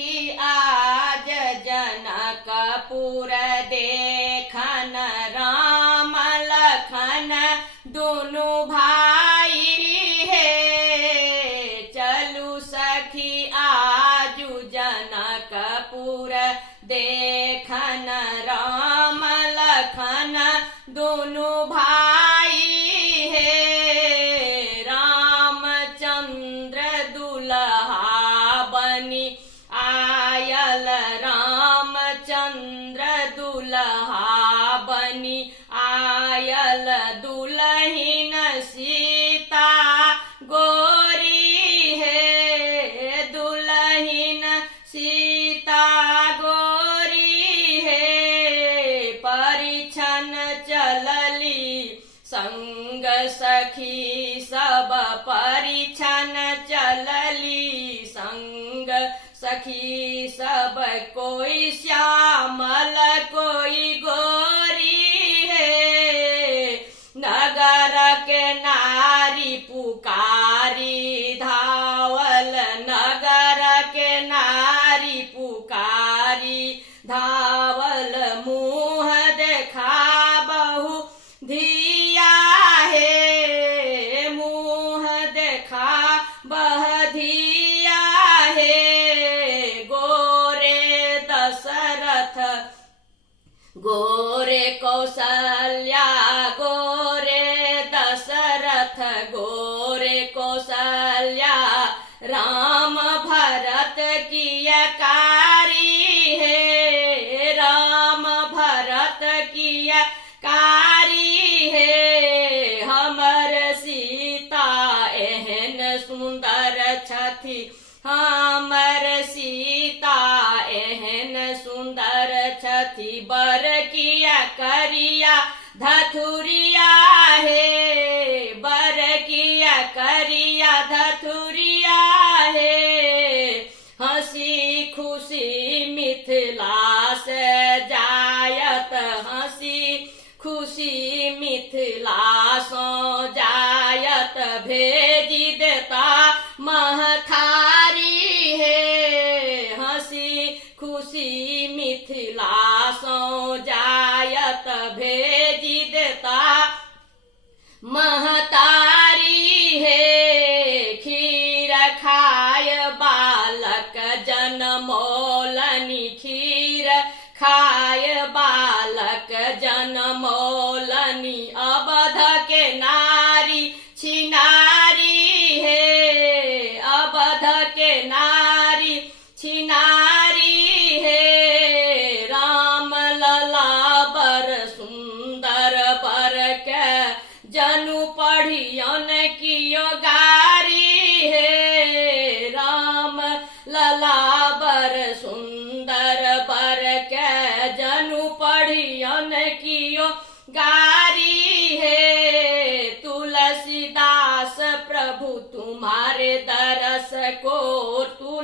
सखी आज जनकपुर देखन राम लखन दुनु भाई हे। चलू सखी आजु जनकपुर देखन राम लखन दुनु भाई हे। रामचंद्र दुल्हा बनी आयल रामचंद्र दुल्हा बनी आयल दुल्हीन सीता गोरी है। दुल्हीन सीता गोरी है। परिछन चलली संग सखी सब परिछन चलली संग सखी सब कोई श्यामल कोई गोरी है। नगर के नारी पुकारी धावल नगर के नारी पुकारी धावल मुँह देखा बहु धिया है। मुँह देखा बह धिया है। गोरे दशरथ गोरे कौशल्या गोरे दशरथ गोरे कौशल्या राम भरत की कारी है। राम भरत की कारी है। हमर सीता एहन सुंदर छथि हमर सीता एहन सुंदर छथि बर किया करिया धथुरिया है। बर किया करिया धथुरिया है। हंसी खुशी मिथिला से जायत हंसी खुशी मिथिला सो जायत भेजी देता महथारी है। हंसी खुशी मिथिला सो जायत भेजी देता महतारी है। खीर खाय बालक जनमोलनी खीर खाय बालक जनमोलनी अवध के नारी छिनारी है। अवध के नारी छिनारी है। राम लला बर सुंदर बर के जनु पढ़ियन कियो गारी है। राम लला बर सुंदर